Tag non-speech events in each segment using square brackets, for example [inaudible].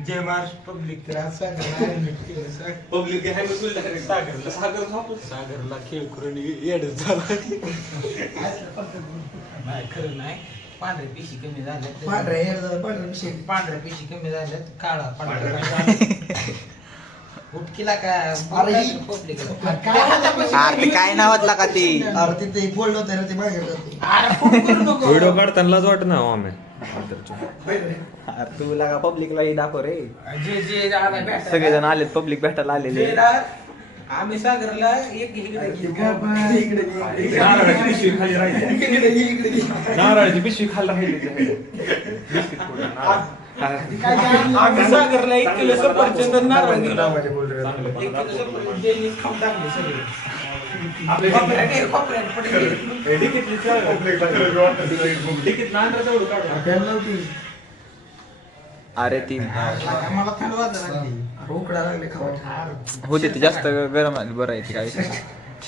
जय Maharashtra public तर आज सागरला admit केलं. साग- पब्लिक सागरला. सागर झोपलं. सागरला खेळ करून येडच झाला. नाही खरं नाही. पांढऱ्या पिशी कमी झाल्या पांढऱ्या झालं, पांढऱ्या विषय. पांढऱ्या पिशी कमी झाल्यात. काळा पांढऱ्या उठकीला का? अरे ही- पब्लिक अरे ते काय नावातला का ती? अरे तिथे बोललो होतं रे ते मागे जाते. व्हिडिओ काढतानाच वाटत ना आम्ही. अरे तू लागा पब्लिकला दाखव रे जे जे आला भेटायला. सगळेजण आलेत पब्लिक भेटायला आलेले जे रा- आम्ही सागरला एक इकडे इकडे. नारळाची पिशवी खाली राहिली इकडे ये, इकडे ये. नारळाची पिशवी खाली राहिली बिस्किट पुडा, नारळ. आम्ही सागरला एक किलो सफरचंद नारळ दिला. चांगले एक किलो पदार्थ सफरचंद त्यांनी खाऊन टाकले सगळे. खोबऱ्यात पडले. हे. अरे ती. अरे जास्त गरम आहे बरं आहे ती काय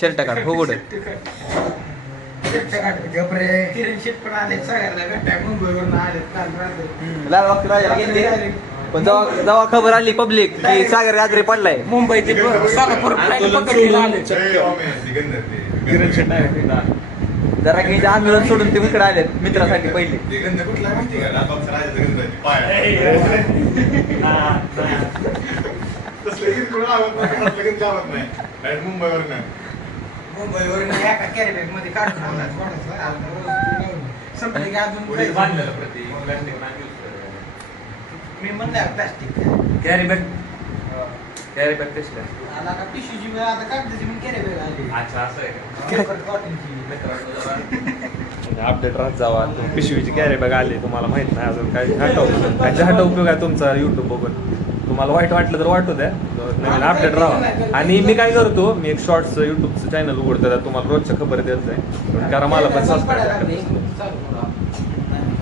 शर्ट काढ हो गुड लाल पण जेव्हा जेव्हा खबर आली पब्लिक की सागर गाजरे पडलाय. मुंबई ते सोलापूर फ्लाईट आंदोलन पकडलेलं आले किरण शेट्टी आहे तिथं. जरा की आंदोलन सोडून ते इकडे आलेत मित्रासाठी पहिले. मुंबईवरून एका कॅरीबॅगमध्ये काढून आणला थोडासा आता रोज घेऊन. संपले की अजून पुढे काही बांधलेलं प्रति प्लास्टिक नाही use करायचं. मी म्हणलं plastic carry bag carry bag कशी आहे? आला का पिशवीची आता कागदाची पण कॅरीबॅग आली. अच्छा असं आहे का? अपडेट राहत जावा. पिशवीची कॅरी बॅग आली तुम्हाला माहीत नाही अजून काय हटव. काय हटव उपयोग आहे तुमचा युट्यूब बघून. तुम्हाला वाईट वाटलं तर वाटू द्या. नवीन अपडेट राहा आणि मी काय करतो मी एक शॉर्ट्स युट्यूबचं चॅनल उघडतो त्यात तुम्हाला रोजच्या खबर देत जाईल कारण मला पण सबस्क्राईब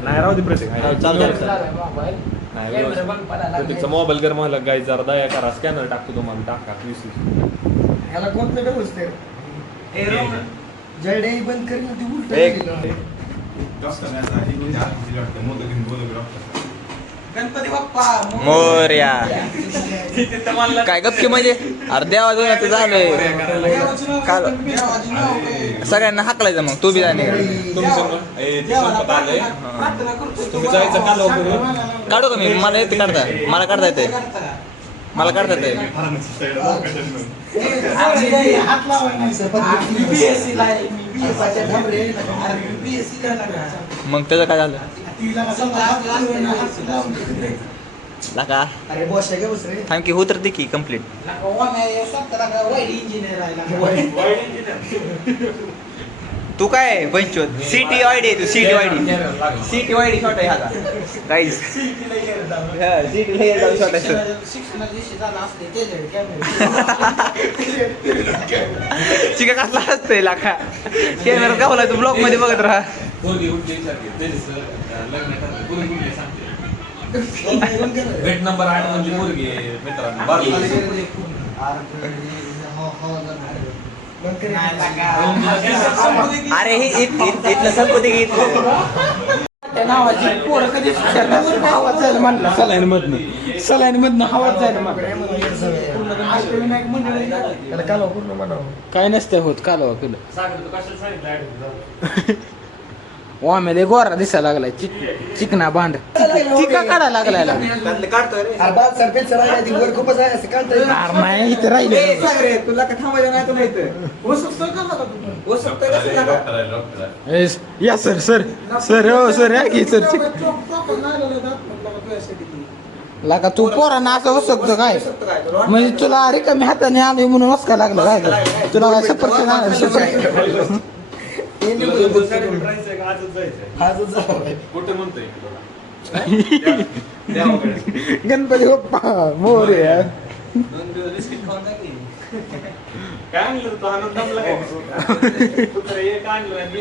नाही राहू दे प्रत्येक चालू आहे. नाही प्रत्येकचा मोबाईल गरम व्हायला गाय जरा दया करा स्कॅनर टाकतो तुम्हाला टाका वीस वीस ह्याला कोणतं डबस ते जयडे बंद करीन ती उलट. गणपती बाप्पा मोरया. काय गपकी म्हणजे? अरे देवा दोन झालंय काल सगळ्यांना हाकलायचं मग तू बी जाणे तुम्ही जायचं काल वगैरे काढू का मी? मला येते काढता. मला काढता येते. मला काढता येते. मग त्याचं काय झालं? लाका अरे बॉस आहे का बस रे थांब की हो तर दे की कंप्लीट तू काय पंचवत सिटी वायडी आहे तू सिटी वायडी सिटी वायडी शॉट आहे हा काहीच सिटी शॉट आहे. चिका कसला असतंय लाखा कॅमेरा गावला तू ब्लॉगमध्ये बघत राहा. भेट नंबर आठ म्हणजे मुलगी मित्रांनो. बारला. अरे हे इथलं घे इथलं नावाची पोरं कधी हवा जायला म्हणलं. सलाईन मधनं सलाईन मधनं हवा जायला म्हणलं. काय नसतं होत कालवा पिलं [laughs] वामेले गोरा दिसायला लागलाय. चिक चिकना भांड. चिका काढा लागलाय नाही इथं राहिले. या सर सर सर हो सर या की सर लागा तू पोरांना असं होऊ शकतो काय? म्हणजे तुला रिकामी हाताने आम्ही म्हणून वसका लागलं काय? तुला काय सफरचंद? आजच जावं. कुठे म्हणतोय [laughs] गणपती बाप्पा मोर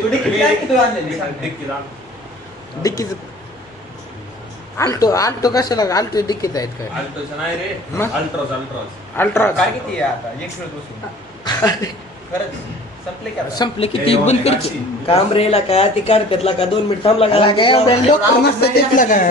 तू? काय? किती आणलेली? डिक्कीत आणलं. डिक्कीच. आलतो आलतो कशाला? आलतो डिक्कीत आहेत काय? अल्ट्रोचं नाही रे. मग? अल्ट्रोज अल्ट्रोज अल्ट्रा काय किती आहे आता? एक मिनिट बसून. [laughs] खरंच. संपले की ती बंद कर की. काम रेला का ती कार्पेटला का? दोन मिनिट थांबला त्याला काय डॉक्टर नसतं तिथलं काय?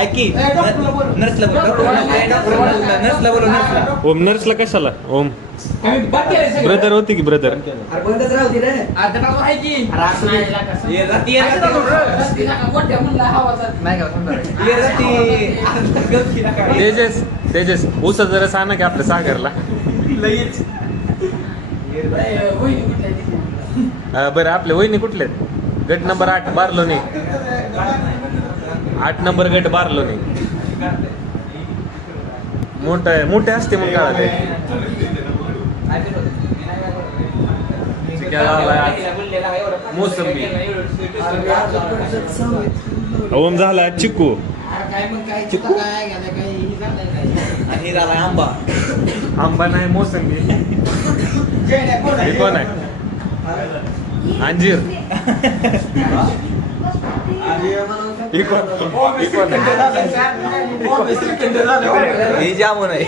ऐकी नर्सला नर्सला नर्सला. ओम नर्सला कशाला? ओम. ब्रदर होती की ब्रदर? अरे बंदच राहू दे रे. ये राती ये राती. तेजस तेजस उसा जरा सांग की आपल्या सागरला. बरं आपले वहिनी कुठले? गट नंबर आठ बारलोनी. आठ नंबर गट बारलोनी मोठं मोठे असते मग काळात मोसंबी. ओम झाला चिकू काय मग काय चिकू काय गेलं काय हे झालंय काय? आणि झाला आंबा. आंबा नाही मोसंबी. हे कोण आहे? अंजीर. हे कोण? हे कोण आहे? हे जामून आहे.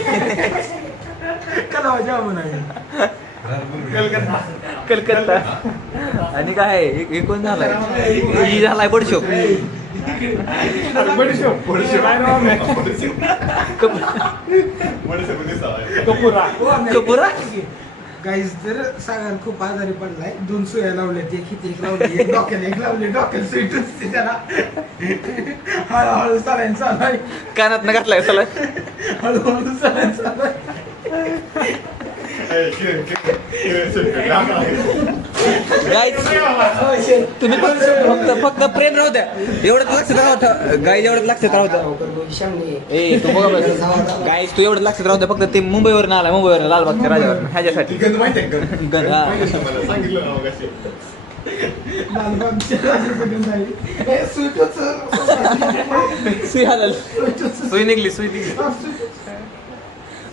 कलकत्ता. आणि काय आहे? हे- हे कोण झालाय? ही झालाय बडशोप. कपुरा. कपुरा. गाईस तर सागर खूप आजारी पडलाय दोन सुया लावल्या एक हिथे एक लावली एक डोक्याला एक लावली डोक्याला सुई टुचते त्याला हळूहळू चालायला चालाय कानात न घातलाय चला हळूहळू चालायला चालाय गाईज तुम्ही फक्त फक्त फक्त प्रेम राहू द्या. एवढंच लक्षात राहत गाईज एवढंच लक्षात राहत ए तू बघा गाईज तू एवढं लक्षात राहू द्या. फक्त ते मुंबईवर आला मुंबईवर लालबागच्या राजावर. ह्याच्यासाठी. हा. सुई निघली सुई निघली.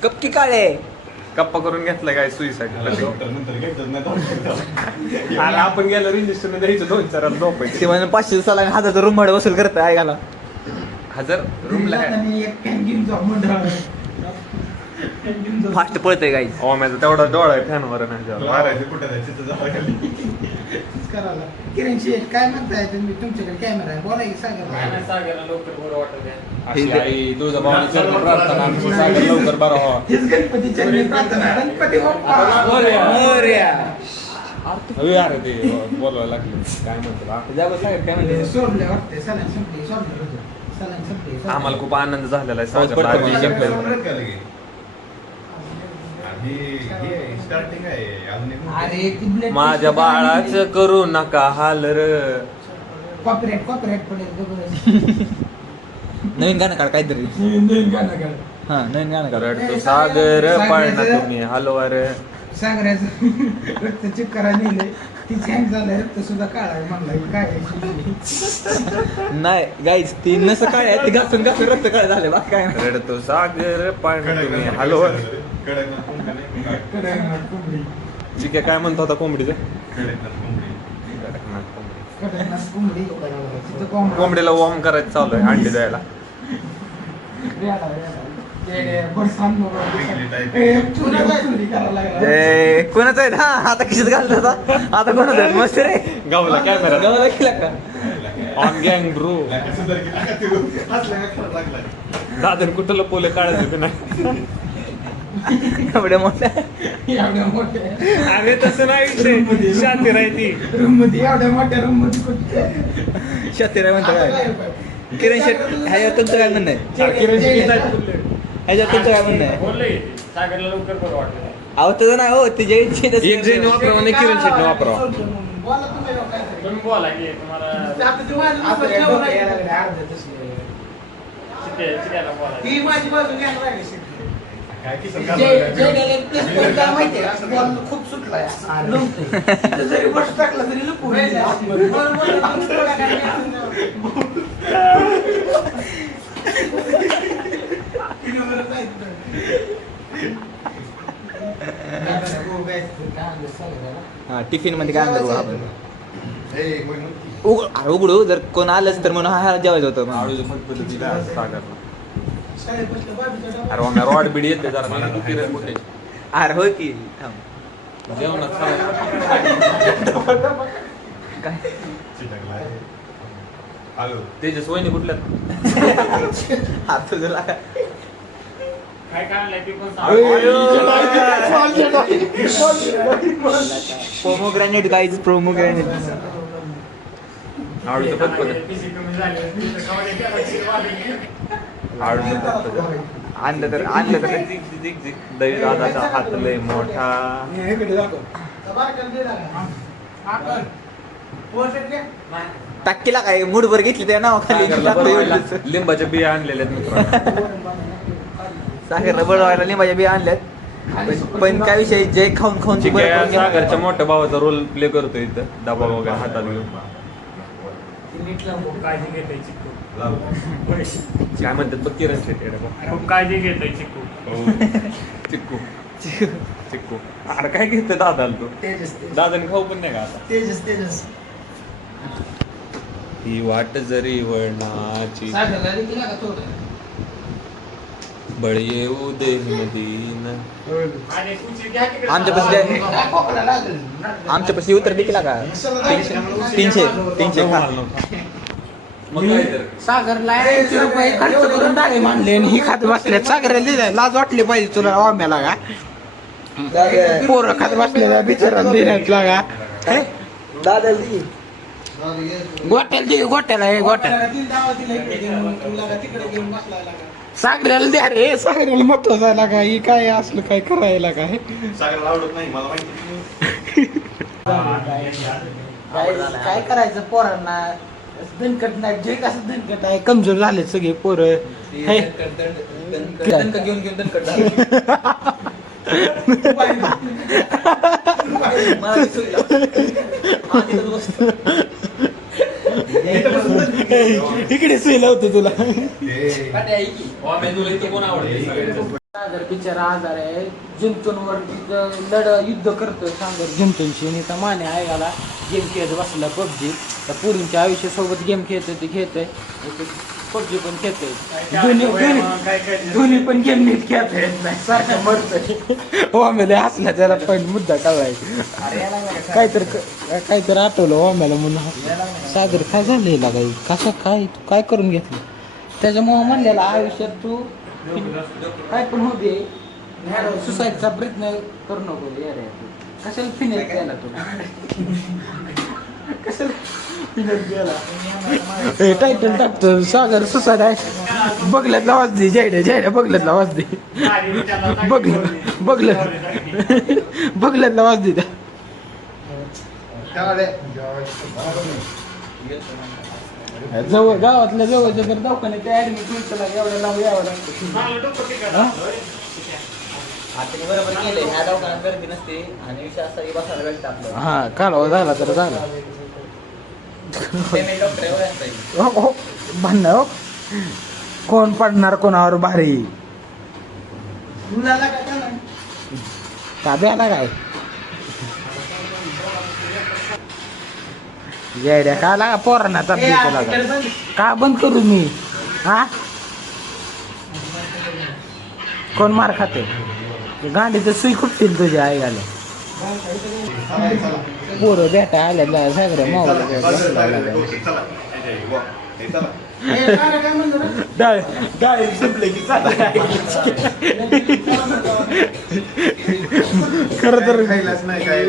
कपकी काळे. गप्पा करून घेतलाय काय सुईसाठी आपण गेलो रजिस्टर द्यायचं दोन चार ते झोपायचे म्हणून पाचशे साला हजारचा रूम भाडं वसूल करत ऐकायला हजार रूमला. फास्ट पळतंय गाईज ओ माझा तेवढा डोळा आहे फॅनवर करायला. किरण शेठ काय म्हणताय तुम्ही? तुमच्याकडे कॅमेरा आहे. बोला की सागर लवकर बरं हेच गणपतीच्या मी प्रार्थना गणपती बाप्पा. मोरया अरे ते बोलावं लागलं. काय म्हणतो जागो सागर काय म्हणते? सोडले वाटते सलान संपली सोडलं. होतं. सलान संपली सोडलं. आम्हाला खूप आनंद झालेला आहे. जिंकलं. स्टार्टिंग अरे ती माझ्या बाळाचं करू नका हाल र. कॉपरेट कॉपरेट पडेल जबरदस्त. नवीन गाणं काढ काहीतरी. नवीन गाणं काढ. हा नवीन गाणं काढ. रडतो सागर पाळणा तुम्ही हलवर. सागराचं [laughs] रक्त चेक करा नेले हँग रक्त सुद्धा काळा आहे म्हणला हे काय आहे? नाही गाईज ती नस काय आहे ती घासून घासून रक्त काय झाले बा काय नाही. रडतो सागर पाळणा तुम्ही हलवर. कडकनाथ कोंबडी जिके काय म्हणतो होता कोंबडीचं? कडकनाथ कोंबडी तिथं कोंबडा. कोंबडीला वॉर्म करायचं चालू आहे अंडी द्यायला. कोणाचं आहे? हा आता किशीत घालत होता आता कोणाचं आहे? मस्त रे. गावला कॅमेरा गावाला केला का? ऑन गँग ब्रो दादन कुठं लपवले काढायचं नाही. [laughs] एवढ्या मोठ्या एवढ्या मोठ्या अरे तसं नाही विषय. शांती राहती रूममध्ये. एवढ्या मोठ्या रूममध्ये कुठे शातीराय म्हणतं काय? किरण शेट ह्याच्यावर तुमचं काय म्हणणं आहे? किरण शेट्टी जायचं. ह्याच्यावर तुमचं काय म्हणणं आहे? बोलले सागरला लवकर बरं वाटलं. अहो तसं नाही हो ते जैन शेट एक जण वापरावं आणि किरण शेट्टी वापरावं बोला तुम्ही बोला की तुम्हाला ते माझं आहे. ही बाजू घ्यायला लागली. काय किसन जय- जय डायरेक्ट प्लस पॉईंट काय माहितीये का? बॉल खूप सुटलाय. लुमतंय. तिथं जरी बस टाकला तरी लपून येईल. हा टिफिनमध्ये काय आणलं बघा आपण ए. उघड उघडू जर कोण आलंच तर म्हणून हा हा जेवायचं होतं दिला सागरला अरे मग रॉड बिडी येते जरा. मला किरण कुठे? अरे होय की थांब. जेवणात. काय. आलो. तेजस वहिनी कुठल्यात हात तुझं लागा. पोमोग्रॅनेट गाईज प्रोमोग्रॅनेट फतफत आळूचं फतफत आणलं तर आणलं तर झिक, झिक. दही दादाचा हात लय मोठा टाकीला काय मूडभर घेतली त्या बनवायला एवढंच. लिंबाच्या बिया आणलेल्या सागरला बनवायला लिंबाच्या बिया आणल्यात पण- पण काय विषय जे खाऊन खाऊन. सागरच्या मोठ्या भावाचा रोल प्ले करतो इथं डबा वगैरे हातात घेऊन. काय म्हणतात बघ किरण शेट्टी खूप काळजी घेतोय चिकू चिक्कू. चिक्कू. अरे काय घेतोय दादाला तू? तेजस, तेजस. दादाने खाऊ पण नाही का आता? तेजस, तेजस. ही वाट जरी वळणाची? बळ येऊ दे दिन. आणि उची घ्या तिकडे. आमच्या पाशी पाशी उत्तर देखील का? तीनशे तीनशे तीनशे मग काय तर. सागरला ऐंशी रुपये खर्च करून डाळे मांडले आणि ही खात बसल्यात सागरला दिलाय. लाज वाटली पाहिजे तुला ओम्याला का? पोरं खात बसलेल्या बिचाराला दिल्यात लागा हे? दादा दी. गोट्याला दे गोट्याला हे गोट्याला सागऱ्याला द्या रे सागऱ्याला महत्त्व झाला का? ही काय असलं काय करायला काय सागरला आवडत नाही मला माहिती. [laughs] काय करायचं पोरांना? दणकट नाही जे कसं दणकट आहे कमजोर झाले सगळे पोरं. हे. घेऊन घेऊन दणकट. [laughs] हा. इकडे सुई लावतो तुला. सागर बिचारा आजार आहे. जंतूंवर लढ युद्ध करतोय सागर. जंतूंशी आणि तर माने आयला गेम खेळत बसला पबजी. तर पुरींच्या आयुष्यासोबत गेम खेळतोय ते खेळतोय. पबजी पण खेळतोय. दोन्ही धोनी पण गेम नीट खेळता येत नाही सारखं मरतोय. ओमेला हसला त्याला पण मुद्दा कळलाय काहीतरी काहीतरी आठवलं हो ओम्याला म्हणून. सागर काय झालं काही? कसं काय तू काय करून घेतलं? त्याच्यामुळे म्हणलेला आयुष्यात तू काय पण होऊ दे. सुसाईडचा प्रयत्न करू नको रे रे कशाला फिनेल केला तू? कशाला फिनेल केला टायटल टाकतो सागर सुसाईड आहे. बघल्यात आवाज दे जयड्या जयड्या बघल्यात आवाज दे. बघलं बघलं बघल्यात आवाज दे त्या. जवळ गावातल्या जवळच्या तर दवाखान्यात ऍडमिट होईल त्याला एवढ्या लांब यावं लागतं. हा? आत्याने बरोबर केलंय. ह्या दवाखान्यात गर्दी नसते. आणि विषय असा की बसायला भेटतं आपल्याला. हा कालवा झाला तर झाला. ते नाही डॉक्टर एवढं असतं. हो हो. भांडण हो. कोण पडणार कोणावर भारी? का द्यायला काय? येड्या का लागा पोरांना तब्येत लागा. का बंद करू मी? हा? कोण मार खाते? गांडीचं सुई खुपतील तुझ्या आई आल्या पोरं बेटा आल्या सगळ्या की खर तर खायलाच नाही काय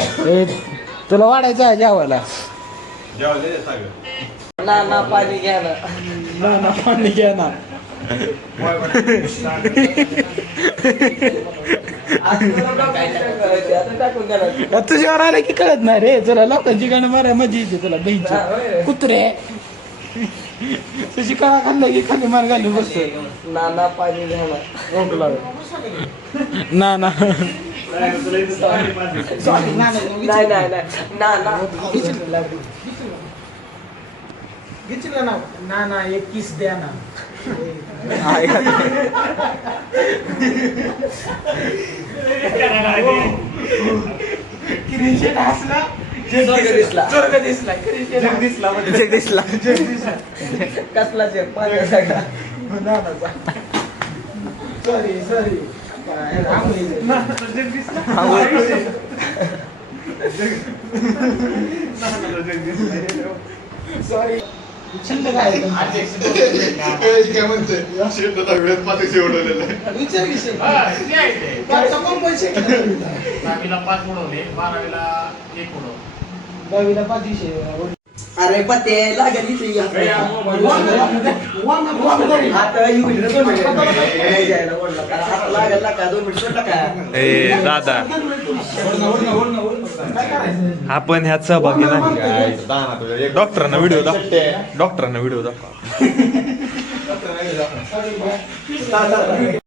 ए, तुला वाढायचं आहे जेवायला? ना ना पाणी घ्या ना. ना ना पाणी घ्या ना. आता टाकून गेला तुझ्यावर आलं की कळत नाही रे. तुला लोकांची गाणं मारा मजा येते तुला. हा, होय. बहीण कुत्रे. तुझी कळा खाल्ला की खाली मार घालून बसतोय. नाना पाणी झाला ना ना. नाही नाही नाही नाना घेतलं ना ना ना एक किस द्या ना किरीशेट हसला स्वर्ग दिसला. स्वर्ग दिसला किरीशेट दिसला जग दिसला कसला चेक पाण्याचा सॉरी सॉरी सॉरी छंद काय विचार विषय हा, पैसे? दहावीला पाच उडवले बारावीला एक उडवलं दहावीला पाच विषय अरे पते लागेल इथे या. आता येऊ दे, दोन मिनिटं. नाही जायला ओढलं. कारण हात लागेल ना का? दोन मिनिटं सोडलं का? ए दादा. आपण ह्यात सहभागी नाही. डॉक्टरांना व्हिडिओ दाखव. डॉक्टरांना व्हिडिओ दाखवा. [laughs]